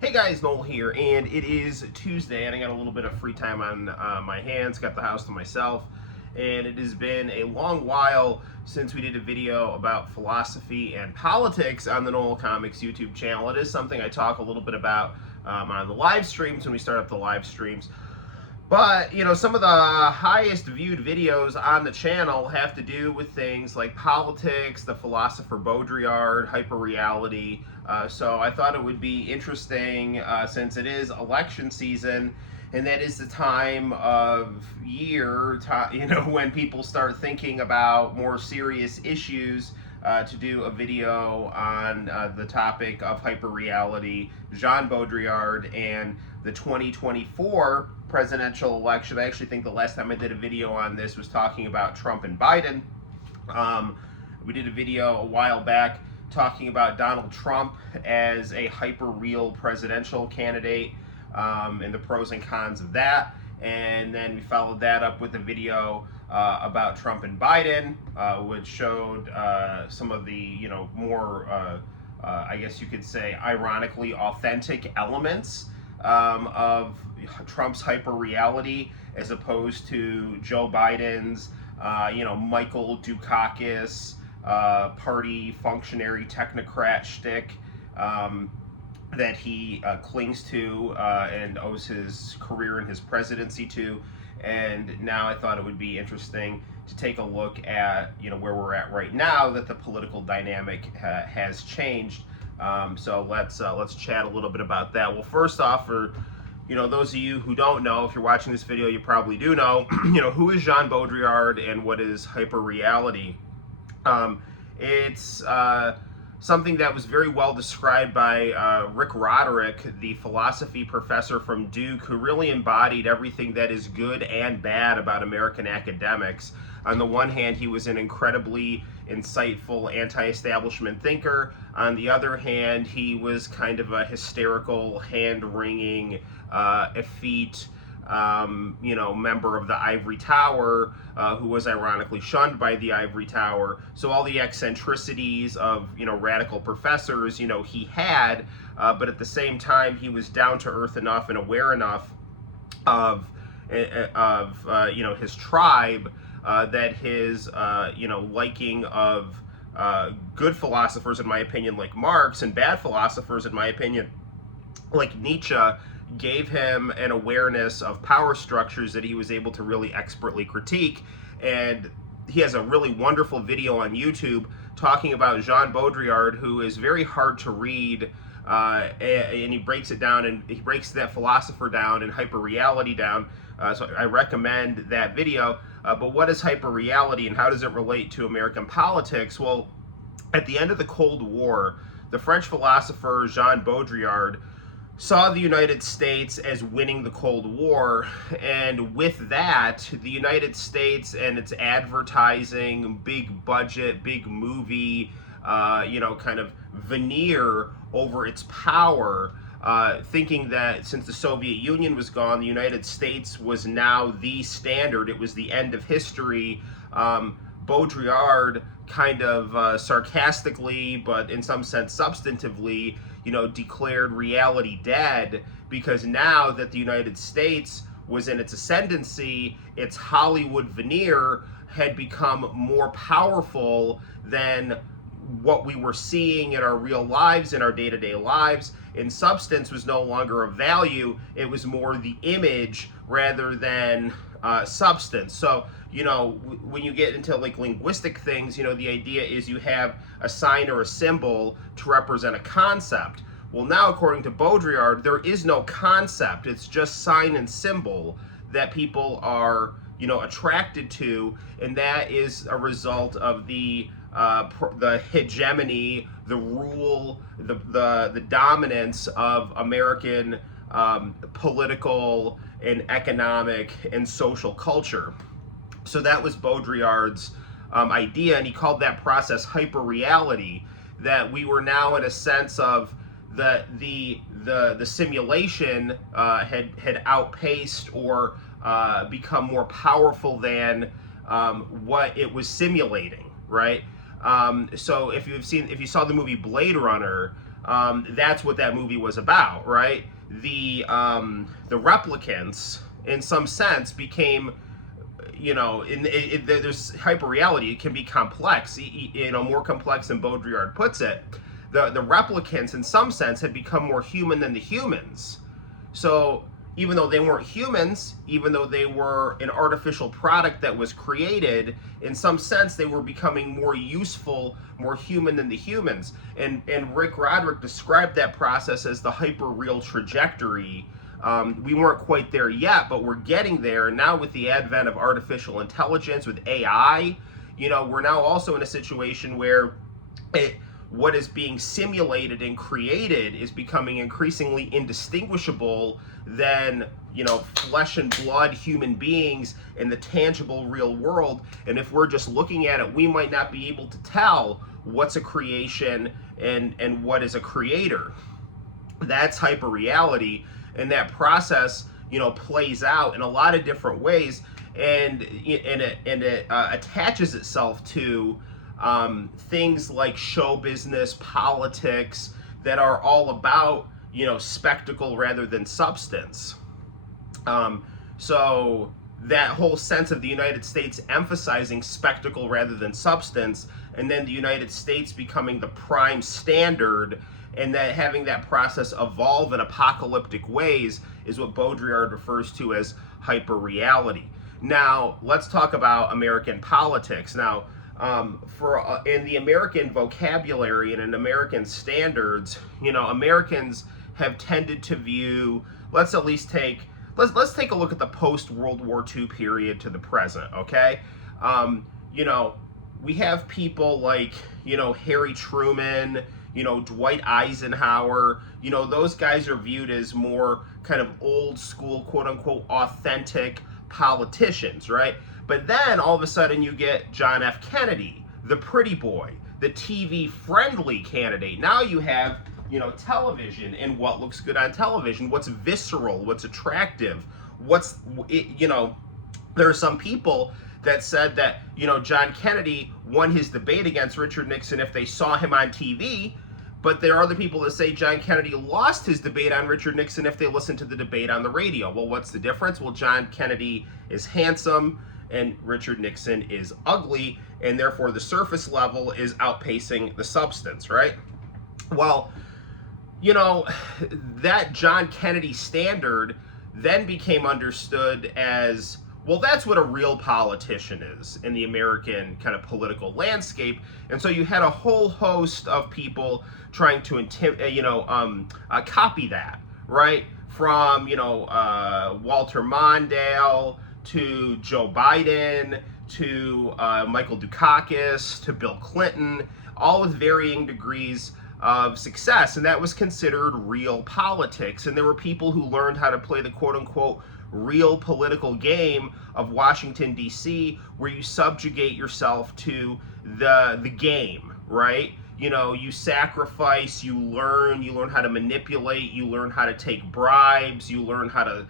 Hey guys, Noel here, and it is Tuesday, and I got a little bit of free time on my hands, got the house to myself, and it has been a long while since we did a video about philosophy and politics on the Noel Comics YouTube channel. It is something I talk a little bit about on the live streams when we start up the live streams. But, some of the highest viewed videos on the channel have to do with things like politics, the philosopher Baudrillard, hyperreality. So I thought it would be interesting, since it is election season, and that is the time of year, when people start thinking about more serious issues, to do a video on the topic of hyperreality, Jean Baudrillard, and the 2024 presidential election. I actually think the last time I did a video on this was talking about Trump and Biden. We did a video a while back talking about Donald Trump as a hyper-real presidential candidate, and the pros and cons of that. And then we followed that up with a video about Trump and Biden, which showed some of the, more, I guess you could say, ironically authentic elements of Trump's hyper-reality as opposed to Joe Biden's, Michael Dukakis, party functionary technocrat shtick that he clings to and owes his career and his presidency to. And now I thought it would be interesting to take a look at where we're at right now, that the political dynamic has changed. So let's chat a little bit about that. Well, first off, for those of you who don't know, if you're watching this video, you probably do know, who is Jean Baudrillard and what is hyperreality? It's something that was very well described by Rick Roderick, the philosophy professor from Duke, who really embodied everything that is good and bad about American academics. On the one hand, he was an incredibly insightful anti-establishment thinker. On the other hand, he was kind of a hysterical, hand-wringing, effete, member of the Ivory Tower, who was ironically shunned by the Ivory Tower. So all the eccentricities of, radical professors, he had, but at the same time, he was down to earth enough and aware enough of his tribe, that his, liking of good philosophers, in my opinion, like Marx, and bad philosophers, in my opinion, like Nietzsche, gave him an awareness of power structures that he was able to really expertly critique. And he has a really wonderful video on YouTube talking about Jean Baudrillard, who is very hard to read, and he breaks it down, and he breaks that philosopher down and hyperreality down. So I recommend that video. But what is hyperreality, and how does it relate to American politics? Well, at the end of the Cold War, the French philosopher Jean Baudrillard saw the United States as winning the Cold War, and with that, the United States and its advertising, big budget, big movie, kind of veneer over its power, thinking that since the Soviet Union was gone, the United States was now the standard. It was the end of history. Baudrillard kind of sarcastically, but in some sense substantively, declared reality dead, because now that the United States was in its ascendancy, its Hollywood veneer had become more powerful than what we were seeing in our real lives, in our day-to-day lives. And substance was no longer of value. It was more the image rather than substance. So, when you get into like linguistic things, the idea is you have a sign or a symbol to represent a concept. Well, now, according to Baudrillard, there is no concept. It's just sign and symbol that people are, attracted to, and that is a result of the hegemony, the rule, the dominance of American political and economic and social culture. So that was Baudrillard's idea, and he called that process hyperreality. That we were now in a sense of the simulation had outpaced or become more powerful than what it was simulating, right? So if you saw the movie Blade Runner, That's what that movie was about, right? The replicants, in some sense, became, there's hyper reality. It can be complex, more complex than Baudrillard puts it. The replicants, in some sense, had become more human than the humans. So even though they weren't humans, even though they were an artificial product that was created, in some sense they were becoming more useful, more human than the humans. And Rick Roderick described that process as the hyper-real trajectory. We weren't quite there yet, but we're getting there. And now with the advent of artificial intelligence, with AI, we're now also in a situation where what is being simulated and created is becoming increasingly indistinguishable than flesh and blood human beings in the tangible real world. And if we're just looking at it, we might not be able to tell what's a creation and what is a creator. That's hyper reality, and that process plays out in a lot of different ways, and it attaches itself to things like show business, politics, that are all about spectacle rather than substance. So that whole sense of the United States emphasizing spectacle rather than substance, and then the United States becoming the prime standard, and that having that process evolve in apocalyptic ways, is what Baudrillard refers to as hyper-reality. Now, let's talk about American politics. Now, in the American vocabulary and in American standards, Americans have tended to view, let's take a look at the post-World War II period to the present, okay? We have people like, Harry Truman, Dwight Eisenhower, those guys are viewed as more kind of old school, quote unquote, authentic politicians, right? But then all of a sudden you get John F. Kennedy, the pretty boy, the TV friendly candidate. Now you have, television, and what looks good on television, what's visceral, what's attractive, there are some people that said that, John Kennedy won his debate against Richard Nixon if they saw him on TV, but there are other people that say John Kennedy lost his debate on Richard Nixon if they listened to the debate on the radio. Well, what's the difference? Well, John Kennedy is handsome and Richard Nixon is ugly, and therefore the surface level is outpacing the substance, right? Well, that John Kennedy standard then became understood as, well, that's what a real politician is in the American kind of political landscape. And so you had a whole host of people trying to copy that, right? From, Walter Mondale to Joe Biden to Michael Dukakis to Bill Clinton, all with varying degrees of success. And that was considered real politics. And there were people who learned how to play the quote-unquote real political game of Washington, D.C., where you subjugate yourself to the game, right? You sacrifice, you learn how to manipulate, you learn how to take bribes, you learn how to,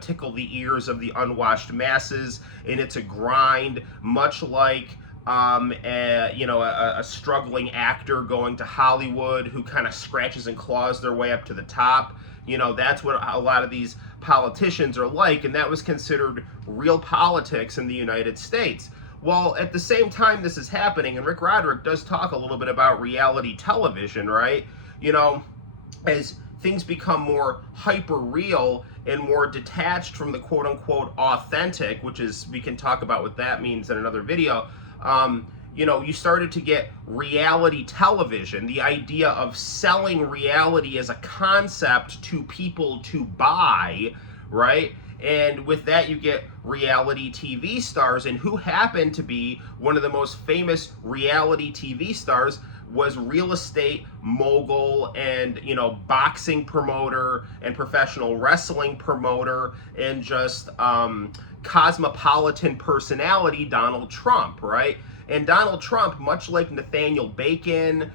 tickle the ears of the unwashed masses, and it's a grind, much like a struggling actor going to Hollywood who kind of scratches and claws their way up to the top. That's what a lot of these politicians are like, and that was considered real politics in the United States. Well, at the same time this is happening, and Rick Roderick does talk a little bit about reality television, right? As things become more hyper-real and more detached from the quote-unquote authentic, which is, we can talk about what that means in another video, you started to get reality television, the idea of selling reality as a concept to people to buy, right? And with that, you get reality TV stars. And who happened to be one of the most famous reality TV stars was real estate mogul and, boxing promoter and professional wrestling promoter and just cosmopolitan personality, Donald Trump, right? And Donald Trump, much like Nathaniel Bacon,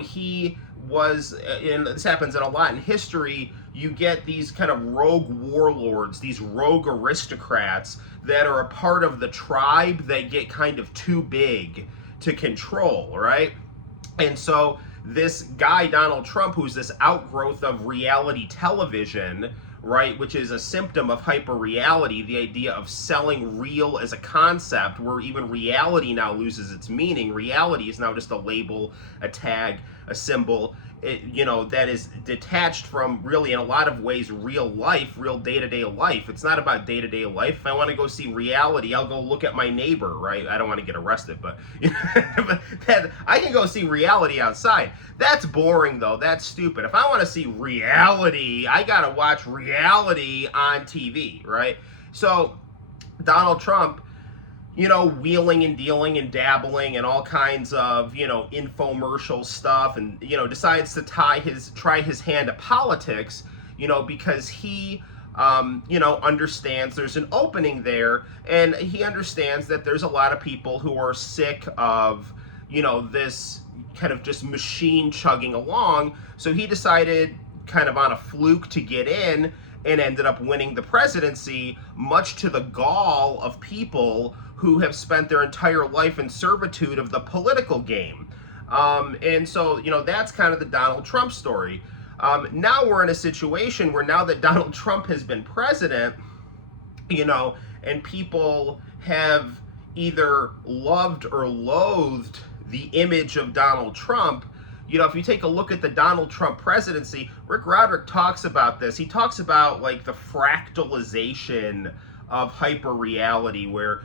he was, and this happens in a lot in history, you get these kind of rogue warlords, these rogue aristocrats that are a part of the tribe that get kind of too big to control, right? And so this guy, Donald Trump, who's this outgrowth of reality television, right, which is a symptom of hyper-reality, the idea of selling real as a concept, where even reality now loses its meaning. Reality is now just a label, a tag, a symbol, that is detached from, really, in a lot of ways, real life, real day-to-day life. It's not about day-to-day life. If I want to go see reality, I'll go look at my neighbor, right? I don't want to get arrested, but, but I can go see reality outside. That's boring, though. That's stupid. If I want to see reality, I got to watch reality on TV, right? So Donald Trump, wheeling and dealing and dabbling and all kinds of, infomercial stuff, and, decides to try his hand at politics, because he, understands there's an opening there, and he understands that there's a lot of people who are sick of, this kind of just machine chugging along. So he decided, kind of on a fluke, to get in, and ended up winning the presidency, much to the gall of people who have spent their entire life in servitude of the political game. And so, that's kind of the Donald Trump story. Now we're in a situation where, now that Donald Trump has been president, and people have either loved or loathed the image of Donald Trump. If you take a look at the Donald Trump presidency, Rick Roderick talks about this. He talks about, like, the fractalization of hyper-reality, where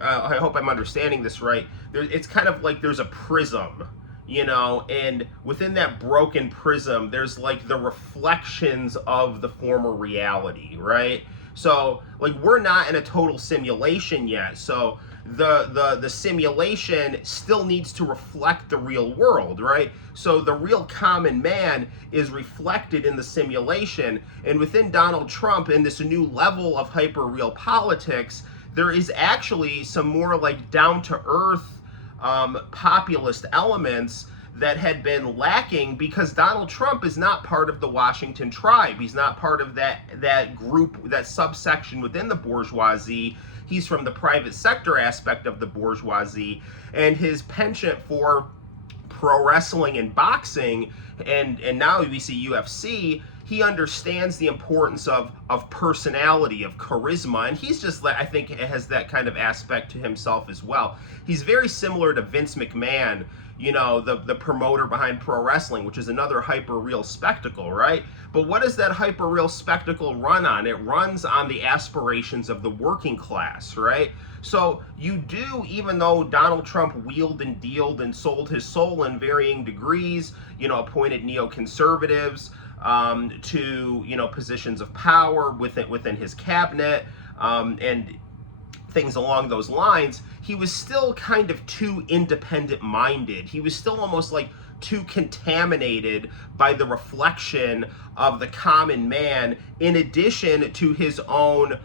I hope I'm understanding this right. It's kind of like there's a prism, and within that broken prism, there's, like, the reflections of the former reality, right? So, like, we're not in a total simulation yet. So the simulation still needs to reflect the real world, right? So the real common man is reflected in the simulation, and within Donald Trump, in this new level of hyper-real politics, there is actually some more, like, down-to-earth populist elements that had been lacking, because Donald Trump is not part of the Washington tribe. He's not part of that group, that subsection within the bourgeoisie. He's from the private sector aspect of the bourgeoisie, and his penchant for pro wrestling and boxing, and now we see UFC, he understands the importance of personality, of charisma, and he's just, I think, has that kind of aspect to himself as well. He's very similar to Vince McMahon, the promoter behind pro wrestling, which is another hyper-real spectacle, right? But what does that hyper-real spectacle run on? It runs on the aspirations of the working class, right? So you do, even though Donald Trump wheeled and dealed and sold his soul in varying degrees, appointed neoconservatives to, positions of power within his cabinet, and things along those lines, he was still kind of too independent-minded. He was still almost like too contaminated by the reflection of the common man, in addition to his own,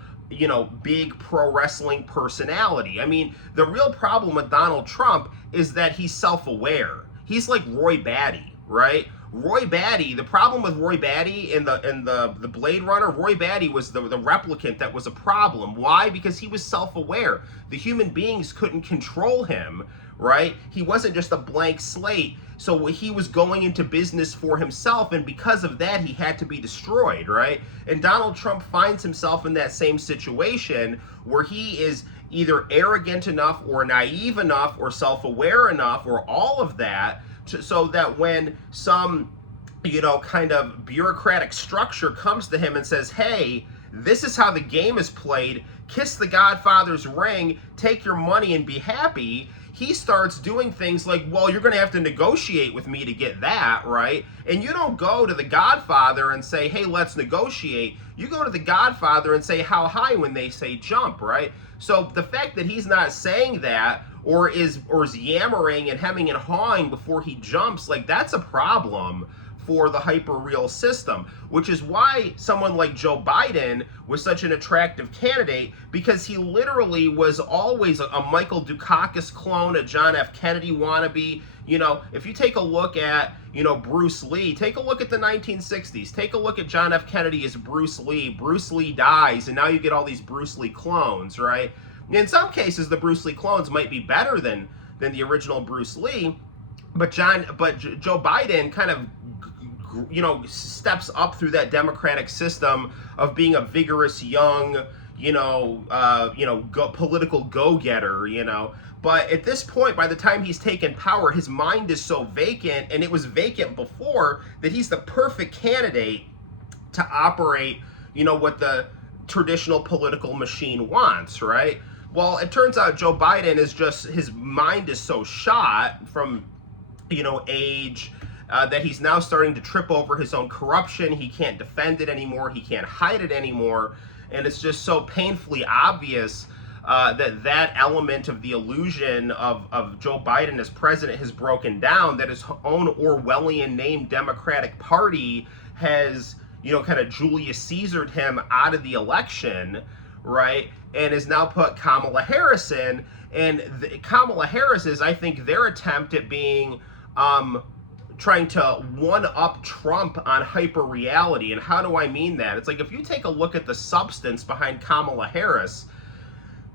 big pro wrestling personality. I mean, the real problem with Donald Trump is that he's self-aware. He's like Roy Batty, right? Roy Batty, the problem with Roy Batty in the Blade Runner, Roy Batty was the replicant that was a problem. Why? Because he was self-aware. The human beings couldn't control him, right? He wasn't just a blank slate. So he was going into business for himself, and because of that, he had to be destroyed, right? And Donald Trump finds himself in that same situation, where he is either arrogant enough or naive enough or self-aware enough or all of that, so that when some, kind of bureaucratic structure comes to him and says, hey, this is how the game is played, kiss the Godfather's ring, take your money and be happy, he starts doing things like, well, you're going to have to negotiate with me to get that, right? And you don't go to the Godfather and say, hey, let's negotiate. You go to the Godfather and say, how high, when they say jump, right? So the fact that he's not saying that, or is yammering and hemming and hawing before he jumps, like, that's a problem for the hyper-real system, which is why someone like Joe Biden was such an attractive candidate, because he literally was always a Michael Dukakis clone, a John F. Kennedy wannabe. If you take a look at, Bruce Lee, take a look at the 1960s, take a look at John F. Kennedy as Bruce Lee. Bruce Lee dies, and now you get all these Bruce Lee clones, right? In some cases, the Bruce Lee clones might be better than the original Bruce Lee, Joe Biden kind of, steps up through that democratic system of being a vigorous young, political go-getter, But at this point, by the time he's taken power, his mind is so vacant, and it was vacant before, that he's the perfect candidate to operate, what the traditional political machine wants, right? Well, it turns out Joe Biden is just, his mind is so shot from, age, that he's now starting to trip over his own corruption. He can't defend it anymore. He can't hide it anymore. And it's just so painfully obvious that element of the illusion of Joe Biden as president has broken down, that his own Orwellian named Democratic Party has, kind of Julius Caesared him out of the election, right? And has now put Kamala Harris in. And Kamala Harris is, I think, their attempt at being, trying to one-up Trump on hyper-reality. And how do I mean that? It's like, if you take a look at the substance behind Kamala Harris,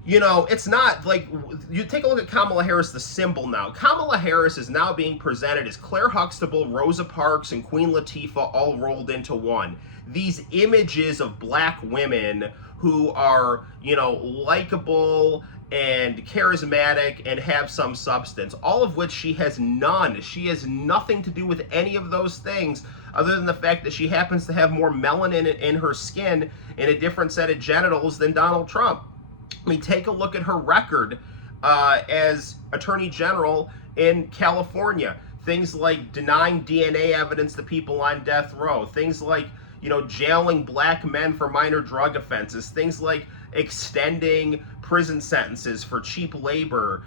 it's not like, you take a look at Kamala Harris, the symbol now. Kamala Harris is now being presented as Claire Huxtable, Rosa Parks, and Queen Latifah all rolled into one. These images of black women who are, likable and charismatic and have some substance, all of which she has none. She has nothing to do with any of those things other than the fact that she happens to have more melanin in her skin and a different set of genitals than Donald Trump. I mean, take a look at her record as Attorney General in California. Things like denying DNA evidence to people on death row. Things like, jailing black men for minor drug offenses. Things like extending prison sentences for cheap labor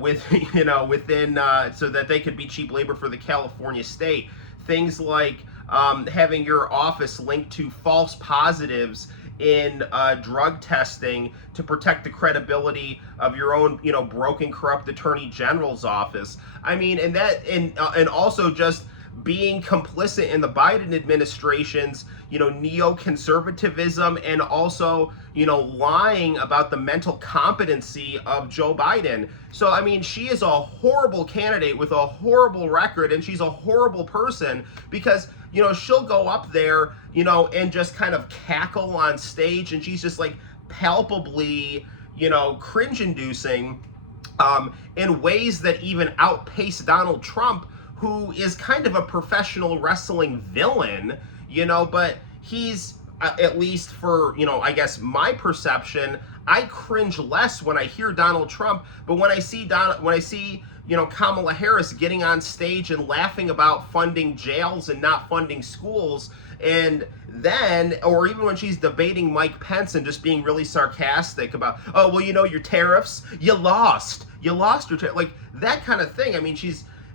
within so that they could be cheap labor for the California state. Things like having your office linked to false positives in drug testing to protect the credibility of your own, broken, corrupt attorney general's office. I mean, and also just being complicit in the Biden administration's, neoconservatism, and also, lying about the mental competency of Joe Biden. So, I mean, she is a horrible candidate with a horrible record, and she's a horrible person because, she'll go up there, and just kind of cackle on stage, and she's just like palpably, cringe-inducing in ways that even outpace Donald Trump, who is kind of a professional wrestling villain, but he's, at least for, I guess my perception, I cringe less when I hear Donald Trump, but when I see Kamala Harris getting on stage and laughing about funding jails and not funding schools, and then, or even when she's debating Mike Pence and just being really sarcastic about, oh, well, your tariffs, you lost your tariffs, like that kind of thing. I mean,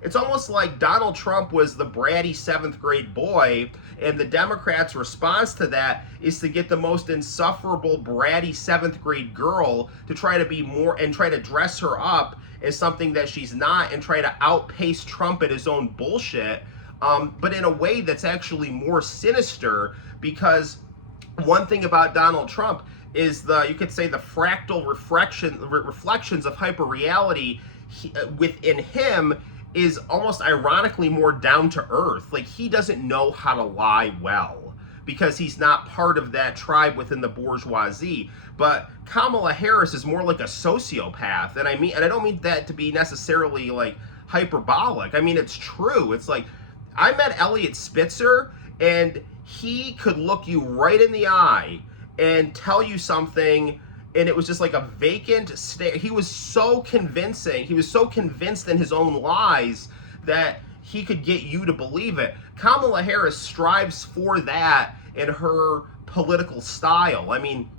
it's almost like Donald Trump was the bratty 7th grade boy, and the Democrats' response to that is to get the most insufferable bratty 7th grade girl to try to be more, and try to dress her up as something that she's not, and try to outpace Trump at his own bullshit, but in a way that's actually more sinister, because one thing about Donald Trump is you could say the fractal reflections of hyperreality within him is almost ironically more down to earth. Like, he doesn't know how to lie well because he's not part of that tribe within the bourgeoisie. But Kamala Harris is more like a sociopath. And I don't mean that to be necessarily like hyperbolic. I mean, it's true. It's like, I met Elliot Spitzer, and he could look you right in the eye and tell you something, and it was just like a vacant stare. He was so convincing. He was so convinced in his own lies that he could get you to believe it. Kamala Harris strives for that in her political style. I mean,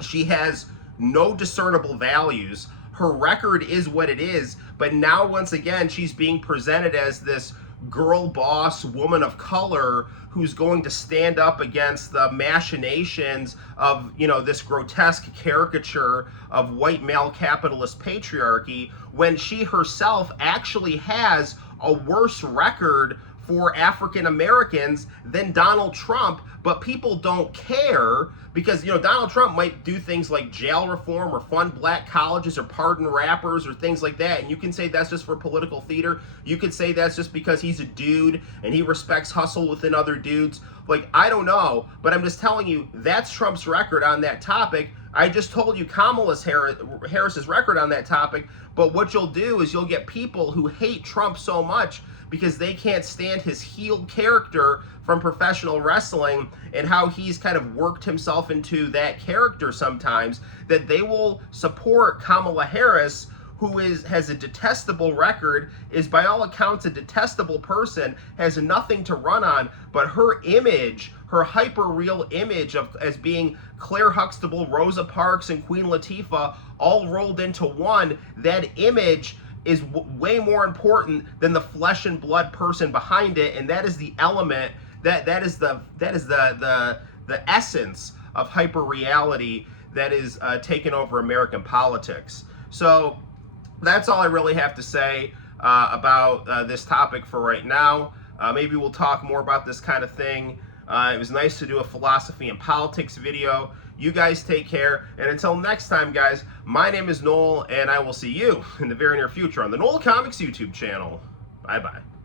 she has no discernible values. Her record is what it is, but now once again, she's being presented as this girl boss woman of color who's going to stand up against the machinations of, this grotesque caricature of white male capitalist patriarchy, when she herself actually has a worse record for African Americans than Donald Trump, but people don't care because, you know, Donald Trump might do things like jail reform or fund black colleges or pardon rappers or things like that, and you can say that's just for political theater. You could say that's just because he's a dude and he respects hustle within other dudes. Like, I don't know, but I'm just telling you, that's Trump's record on that topic. I just told you Kamala Harris's record on that topic, but what you'll do is you'll get people who hate Trump so much because they can't stand his heel character from professional wrestling and how he's kind of worked himself into that character sometimes, that they will support Kamala Harris, who has a detestable record, is by all accounts a detestable person, has nothing to run on, but her image, her hyper-real image of as being Claire Huxtable, Rosa Parks, and Queen Latifah all rolled into one, that image is way more important than the flesh and blood person behind it, and that is the element, that is the essence of hyper-reality that is taken over American politics. So that's all I really have to say about this topic for right now. Maybe we'll talk more about this kind of thing. It was nice to do a philosophy and politics video. You guys take care, and until next time, guys, my name is Noel, and I will see you in the very near future on the Noel Comics YouTube channel. Bye-bye.